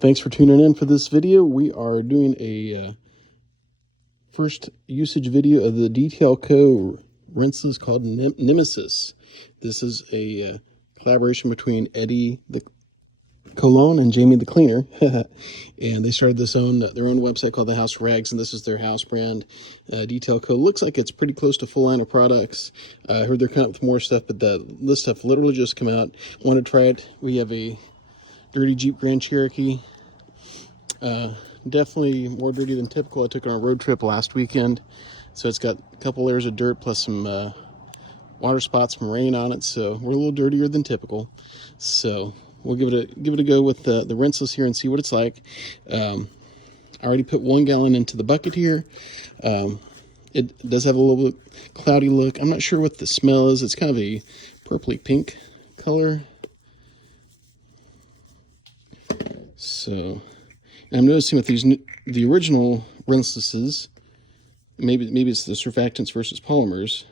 Thanks for tuning in for this video. We are doing a first usage video of the DetailCo rinseless called Nemesis. This is a collaboration between Eddie the Cologne and Jamie the Cleaner. And they started their own website called The House Rags, and this is their house brand. DetailCo looks like it's pretty close to full line of products. I heard they're coming up with more stuff, but this stuff literally just come out. Want to try it? We have a dirty Jeep Grand Cherokee. Definitely more dirty than typical. I took it on a road trip last weekend, so it's got a couple layers of dirt plus some water spots from rain on it, so we're a little dirtier than typical. So we'll give it a go with the rinseless here and see what it's like. I already put 1 gallon into the bucket here. It does have a little bit cloudy look. I'm not sure what the smell is. It's kind of a purpley pink color. So I'm noticing with the original rinselesses, maybe it's the surfactants versus polymers.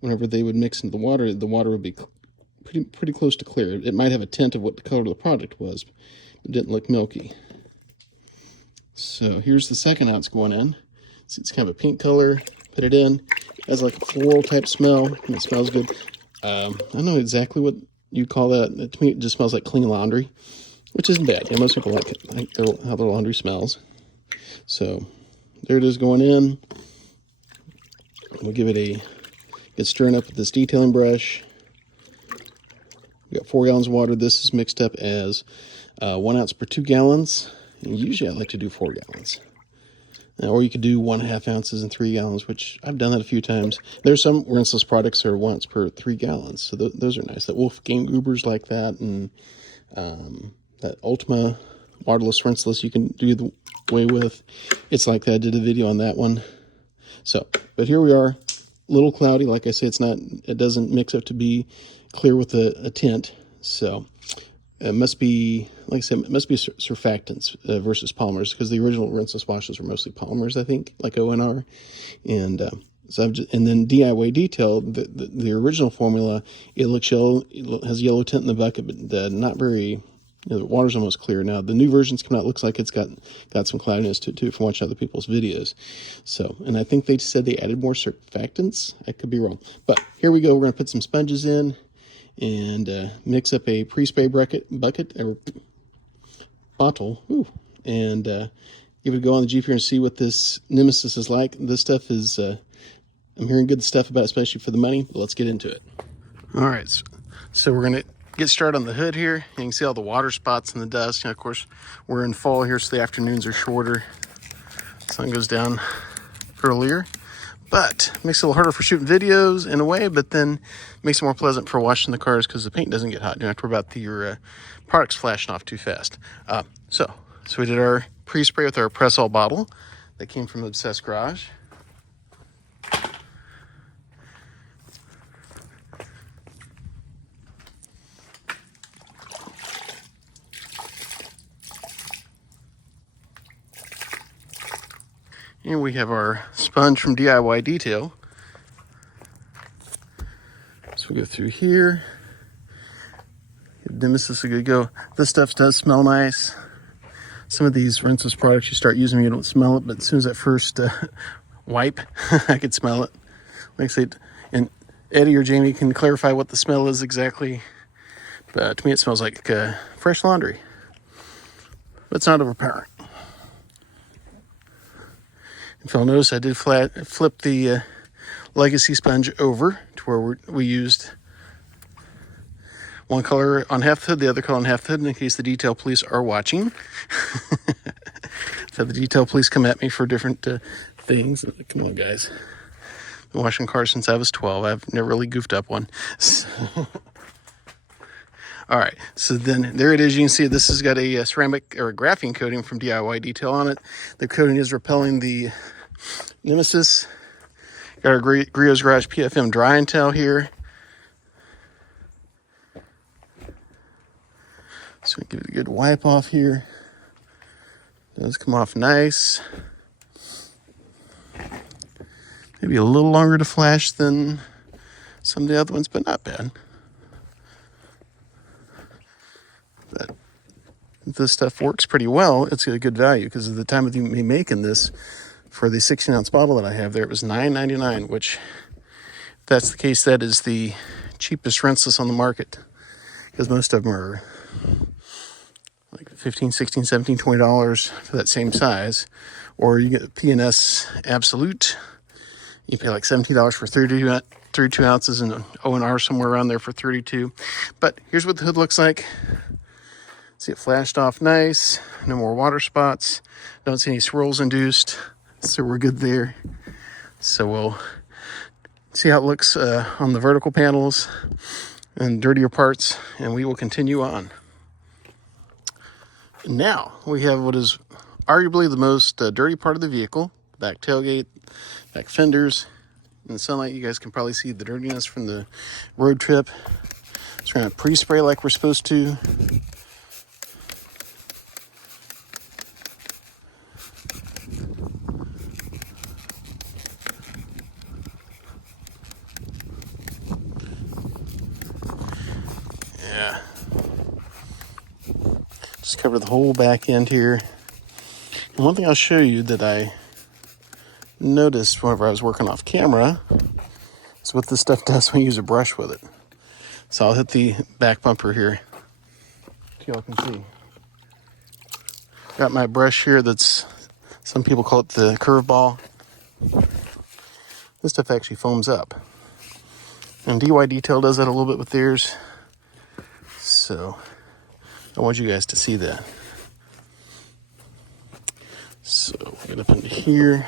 Whenever they would mix into the water would be pretty close to clear. It might have a tint of what the color of the product was, but it didn't look milky. So here's the 2nd ounce going in. It's kind of a pink color. Put it in. It has like a floral type smell, and it smells good. I don't know exactly what you call that. To me, it just smells like clean laundry, which isn't bad. Yeah, most people like how their laundry smells. So there it is going in. We'll give it a get stirring up with this detailing brush. We got 4 gallons of water. This is mixed up as 1 ounce per 2 gallons. And usually I like to do 4 gallons. Or you could do 1.5 ounces and 3 gallons, which I've done that a few times. There's some rinseless products that are 1 ounce per 3 gallons. So those are nice. That Wolfgang Uber's like that, and that Ultima waterless rinseless you can do the way with. It's like that. I did a video on that one. So, but here we are. A little cloudy. Like I say, it doesn't mix up to be clear with a tint. So it must be, like I said, it must be surfactants versus polymers, because the original rinseless washes were mostly polymers, I think, like ONR. And and then DIY Detail, the original formula, it looks yellow. It has yellow tint in the bucket, but not very. The water's almost clear. Now, the new version's coming out. Looks like it's got some cloudiness to it, too, from watching other people's videos. So, and I think they said they added more surfactants. I could be wrong. But here we go. We're going to put some sponges in and mix up a pre-spray bucket or bottle. Ooh, and give it a go on the Jeep here and see what this Nemesis is like. This stuff is, I'm hearing good stuff about it, especially for the money. But let's get into it. All right. So we're going to get started on the hood here. You can see all the water spots and the dust. Of course, we're in fall here, so the afternoons are shorter. Sun goes down earlier, but makes it a little harder for shooting videos in a way, but then makes it more pleasant for washing the cars because the paint doesn't get hot. You don't have to worry about your products flashing off too fast. So we did our pre-spray with our Press-All bottle that came from Obsessed Garage. And we have our sponge from DIY Detail. So we go through here. Give Nemesis a good go. This stuff does smell nice. Some of these rinseless products, you start using them, you don't smell it, but as soon as that first wipe, I could smell it. Like I said, and Eddie or Jamie can clarify what the smell is exactly. But to me, it smells like fresh laundry. But it's not overpowering. If you'll notice, I did flip the Legacy sponge over to where we used one color on half the hood, the other color on half the hood, in case the detail police are watching. So the detail police come at me for different things. Come on, guys. I've been washing cars since I was 12. I've never really goofed up one. So. All right, so then there it is. You can see this has got a ceramic or a graphene coating from DIY Detail on it. The coating is repelling the Nemesis. Got our Griot's Garage PFM drying towel here. So we give it a good wipe off here. It does come off nice. Maybe a little longer to flash than some of the other ones, but not bad. But this stuff works pretty well, it's a good value, because at the time of me making this, for the 16-ounce bottle that I have there, it was $9.99, which, if that's the case, that is the cheapest rinseless on the market, because most of them are like $15, $16, $17, $20 for that same size. Or you get P&S Absolute, you pay like $17 for 32 ounces, and O&R somewhere around there for 32. But here's what the hood looks like. See, it flashed off nice, no more water spots, don't see any swirls induced, so we're good there. So we'll see how it looks on the vertical panels and dirtier parts, and we will continue on. Now we have what is arguably the most dirty part of the vehicle: back tailgate, back fenders. In the sunlight, you guys can probably see the dirtiness from the road trip. Just going to pre-spray like we're supposed to. Yeah. Just cover the whole back end here. And one thing I'll show you that I noticed whenever I was working off camera is what this stuff does when you use a brush with it. So I'll hit the back bumper here so y'all can see. Got my brush here that's, some people call it the curve ball. This stuff actually foams up. And DY Detail does that a little bit with theirs. So I want you guys to see that. So we'll get up into here.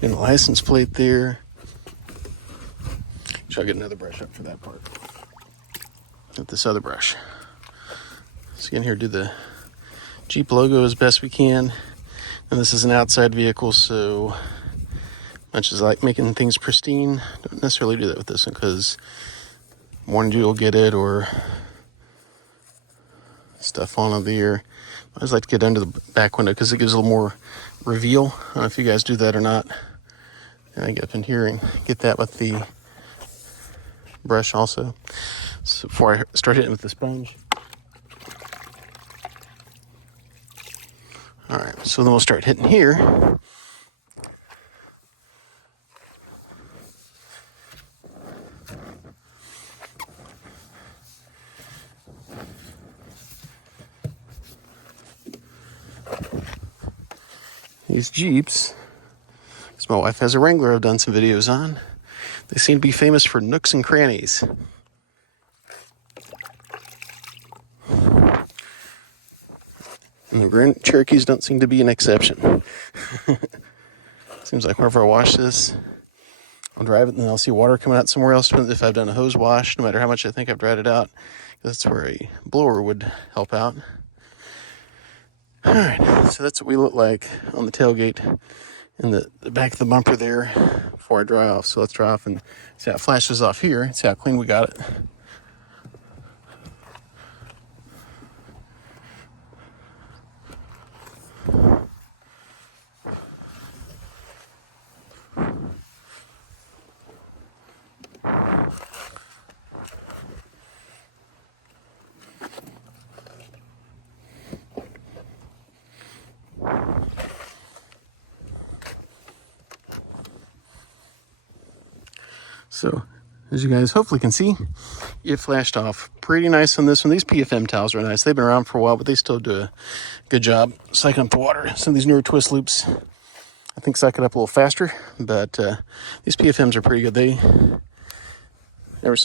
Get a license plate there. So I'll get another brush up for that part. With this other brush. So again, here, do the Jeep logo as best we can. And this is an outside vehicle, so much as I like making things pristine, don't necessarily do that with this one, because warned you will get it, or stuff on over here. I always like to get under the back window because it gives a little more reveal. I don't know if you guys do that or not. And I get up in here and get that with the brush also. So before I start hitting with the sponge. All right, so then we'll start hitting here. These Jeeps, because my wife has a Wrangler I've done some videos on, they seem to be famous for nooks and crannies. And the Grand Cherokees don't seem to be an exception. Seems like whenever I wash this, I'll drive it and then I'll see water coming out somewhere else. If I've done a hose wash, no matter how much I think I've dried it out, that's where a blower would help out. All right, so that's what we look like on the tailgate and the back of the bumper there before I dry off. So let's dry off and see how it flashes off here. See how clean we got it. So, as you guys hopefully can see, it flashed off pretty nice on this one. These PFM towels are nice. They've been around for a while, but they still do a good job sucking up the water. Some of these newer twist loops, I think, suck it up a little faster, but these PFMs are pretty good.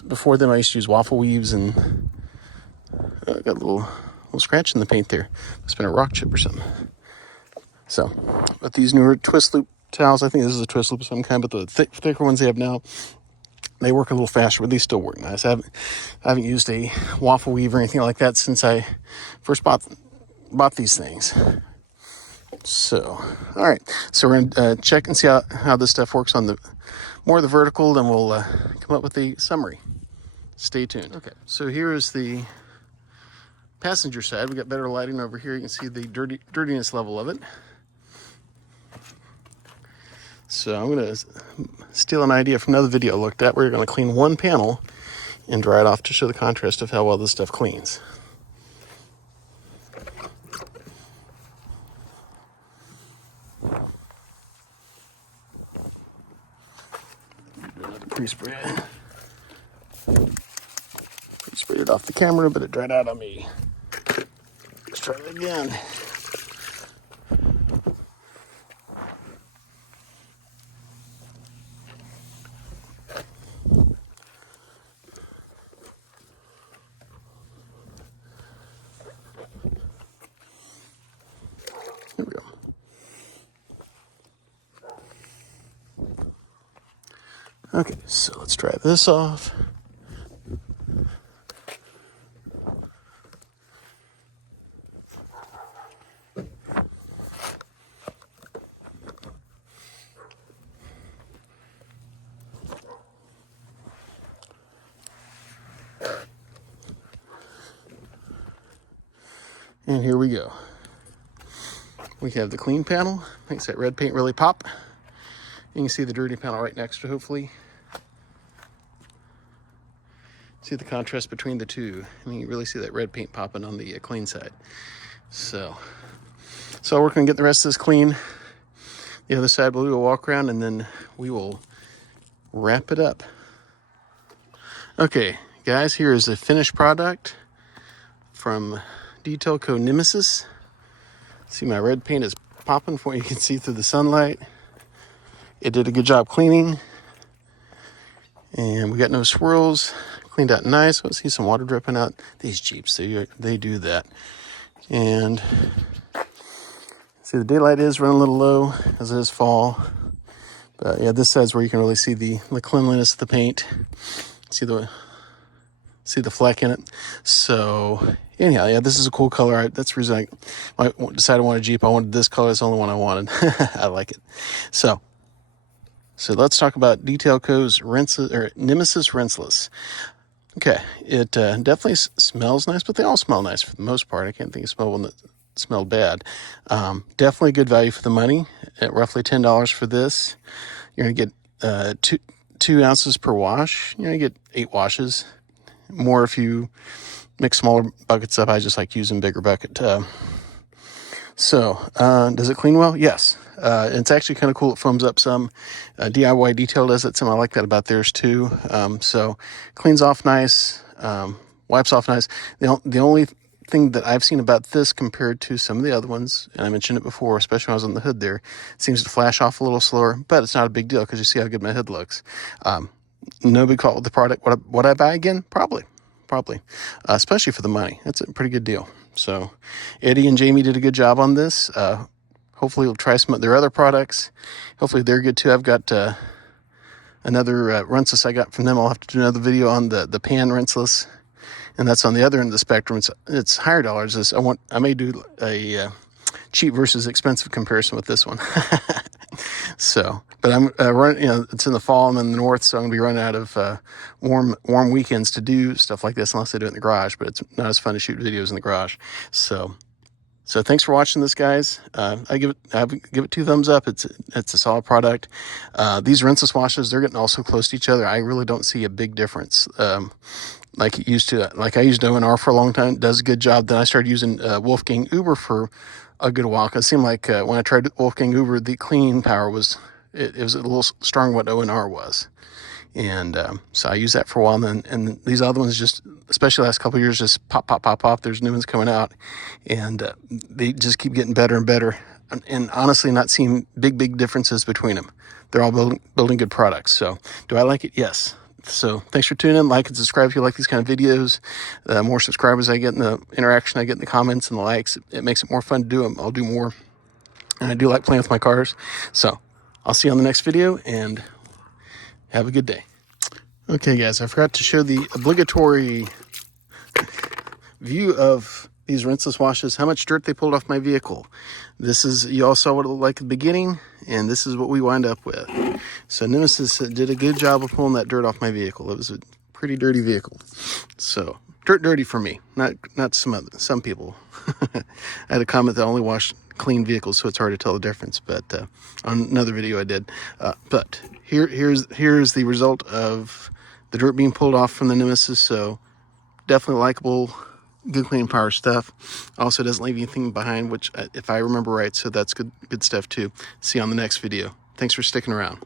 Before them, I used to use waffle weaves, and got a little scratch in the paint there. It's been a rock chip or something. So, but these newer twist loop towels, I think this is a twist loop of some kind, but the thicker ones they have now, they work a little faster, but they still work nice. I haven't used a waffle weave or anything like that since I first bought these things. So, all right. So we're going to check and see how this stuff works on the more of the vertical, then we'll come up with a summary. Stay tuned. Okay, so here is the passenger side. We got better lighting over here. You can see the dirtiness level of it. So I'm going to steal an idea from another video I looked at. We're going to clean one panel and dry it off to show the contrast of how well this stuff cleans. Another pre-spray. Sprayed it off the camera, but it dried out on me. Let's try it again. Here we go. Okay, so let's dry this off. And here we go. We have the clean panel. Makes that red paint really pop. You can see the dirty panel right next to, hopefully. See the contrast between the two. I mean, you really see that red paint popping on the clean side. So we're going to get the rest of this clean. The other side we'll do a walk around and then we will wrap it up. Okay, guys, here is the finished product from DetailCo Nemesis. See, my red paint is popping from what you can see through the sunlight. It did a good job cleaning. And we got no swirls. Cleaned out nice. Let's see some water dripping out. These Jeeps, they do that. And see, the daylight is running a little low as it is fall. But yeah, this side's where you can really see the cleanliness of the paint. See the fleck in it. So anyhow, yeah, this is a cool color. That's the reason I decided I wanted a Jeep. I wanted this color. It's the only one I wanted. I like it. So let's talk about DetailCo's Nemesis Rinseless. Okay, it definitely smells nice, but they all smell nice for the most part. I can't think of one that smelled bad. Definitely good value for the money at roughly $10 for this. You're going to get 2 ounces per wash. You're going to get 8 washes. More if you mix smaller buckets up. I just like using bigger bucket. Does it clean well? Yes. It's actually kind of cool. It foams up some. DIY Detail does it some. I like that about theirs too. So cleans off nice, wipes off nice. The only thing that I've seen about this compared to some of the other ones, and I mentioned it before, especially when I was on the hood there, it seems to flash off a little slower, but it's not a big deal because you see how good my hood looks. No big fault with the product. Would I buy again? Probably. Especially for the money. That's a pretty good deal. So Eddie and Jamie did a good job on this. Hopefully we'll try some of their other products. Hopefully they're good too. I've got another rinseless I got from them. I'll have to do another video on the pan rinseless, and that's on the other end of the spectrum. It's higher dollars. I may do a cheap versus expensive comparison with this one. But I'm running. It's in the fall. I'm in the north, so I'm gonna be running out of warm weekends to do stuff like this, unless I do it in the garage. But it's not as fun to shoot videos in the garage. So thanks for watching this, guys. I give it 2 thumbs up. It's a solid product. These rinseless washes, they're getting all so close to each other. I really don't see a big difference. Like it used to. Like I used ONR for a long time. It does a good job. Then I started using Wolfgang Uber for a good while. It seemed like when I tried Wolfgang Uber, the clean power was a little stronger what ONR was. And so I used that for a while, and these other ones just, especially the last couple of years, just pop. There's new ones coming out, and they just keep getting better and better. And honestly, not seeing big differences between them. They're all building good products. So do I like it? Yes. So thanks for tuning in. Like and subscribe if you like these kind of videos. The more subscribers I get and the interaction I get in the comments and the likes, it makes it more fun to do them. I'll do more. And I do like playing with my cars. So I'll see you on the next video, and have a good day. Okay, guys, I forgot to show the obligatory view of these rinseless washes, how much dirt they pulled off my vehicle. You all saw what it looked like at the beginning, and this is what we wind up with. So Nemesis did a good job of pulling that dirt off my vehicle. It was a pretty dirty vehicle. So dirty for me, not some people. I had a comment that I only clean vehicles, so it's hard to tell the difference. But on another video I did. But here's the result of the dirt being pulled off from the Nemesis. So definitely likable, good clean power stuff. Also doesn't leave anything behind, which if I remember right, so that's good stuff too. See you on the next video. Thanks for sticking around.